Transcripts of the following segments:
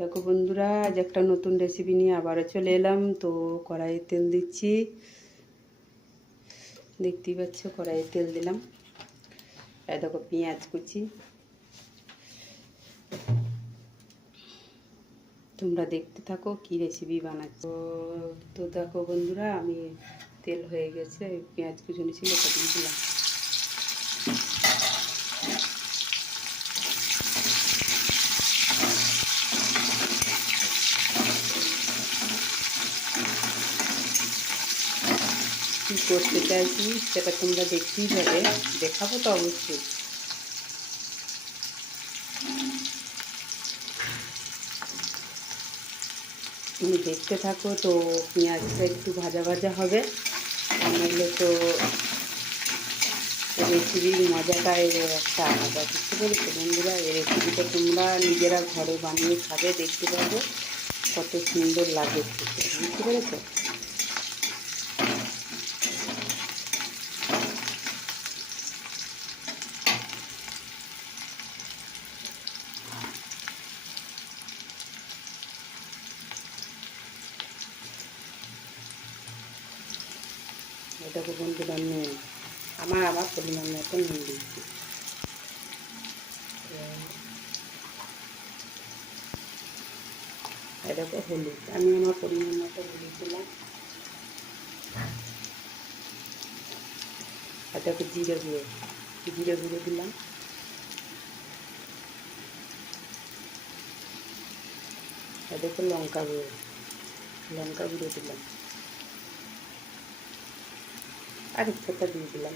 দেখো বন্ধুরা, আজ একটা নতুন রেসিপি নিয়ে আবারও চলে এলাম। তো কড়াইয়ে তেল দিচ্ছি, দেখতেই পাচ্ছ কড়াইয়ে তেল দিলাম। আর দেখো পেঁয়াজ কুচি, তোমরা দেখতে থাকো কি রেসিপি বানাচ্ছ। তো দেখো বন্ধুরা, আমি তেল হয়ে গেছে, পেঁয়াজ কুচুনি ছিল ওটা দিয়ে দিলাম। কী করতে চাইছি সেটা তোমরা দেখতেই পাবে, দেখাবো তো অবশ্যই। তুমি দেখতে থাকো, তো পেঁয়াজটা একটু ভাজা ভাজা হবে, নাহলে তো রেসিপির মজাটাই একটা আলাদা। বুঝতে পেরেছো বন্ধুরা? এই রেসিপিটা তোমরা নিজেরা ঘরে বানিয়ে খাবে, দেখতে পাবে কত সুন্দর লাগে খেতে। বুঝতে পেরেছো? এটাকে বন্ধুরা নুন, আমার পরিমাণ মতো নুন দিচ্ছি। এটাকে হলুদ, আমি আমার পরিমাণ মতো হলুদ দিলাম। এটাকে জিরে গুঁড়ো দিলাম। এটাকে লঙ্কা গুঁড়ো দিলাম। আর একটুটা দিয়ে দিলাম।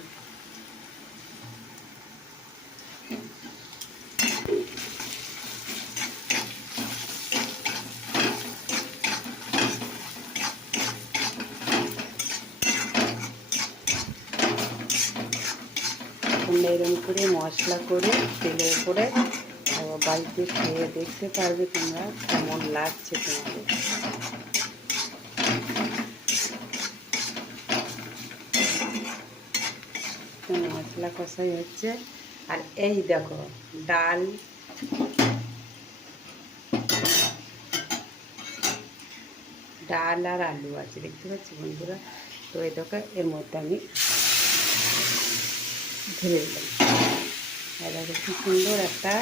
তোমরা এরকম করে মশলা করে তেলের উপরে বাড়িতে খেয়ে দেখতে পারবে তোমরা কেমন লাগছে তোমাদের। মশলা কষাই হচ্ছে। আর এই দেখো ডাল আর আলু আছে, দেখতে পাচ্ছি বন্ধুরা। তো এটাকে এর মধ্যে আমি ঢেলে দিলাম। এটা খুব সুন্দর একটা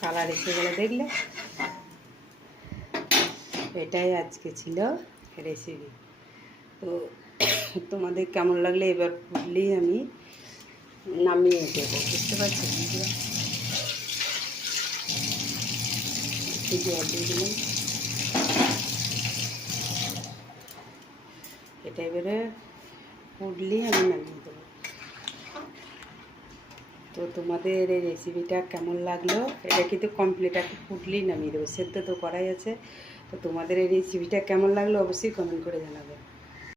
কালার এসে গেলে দেখলে। এটাই আজকে ছিল রেসিপি। তো তোমাদের কেমন লাগলে এবার ফুটলেই আমি নামিয়ে দেবো। বুঝতে পারছি বন্ধুরা? একটু জল দিয়ে দিলাম। এটা এবারে ফুটলেই আমি নামিয়ে দেবো। তো তোমাদের এই রেসিপিটা কেমন লাগলো? এটা কিন্তু কমপ্লিট, একটু ফুটলেই নামিয়ে দেবো, সেদ্ধ তো করাই আছে। তো তোমাদের এই রেসিপিটা কেমন লাগলো অবশ্যই কমেন্ট করে জানাবে।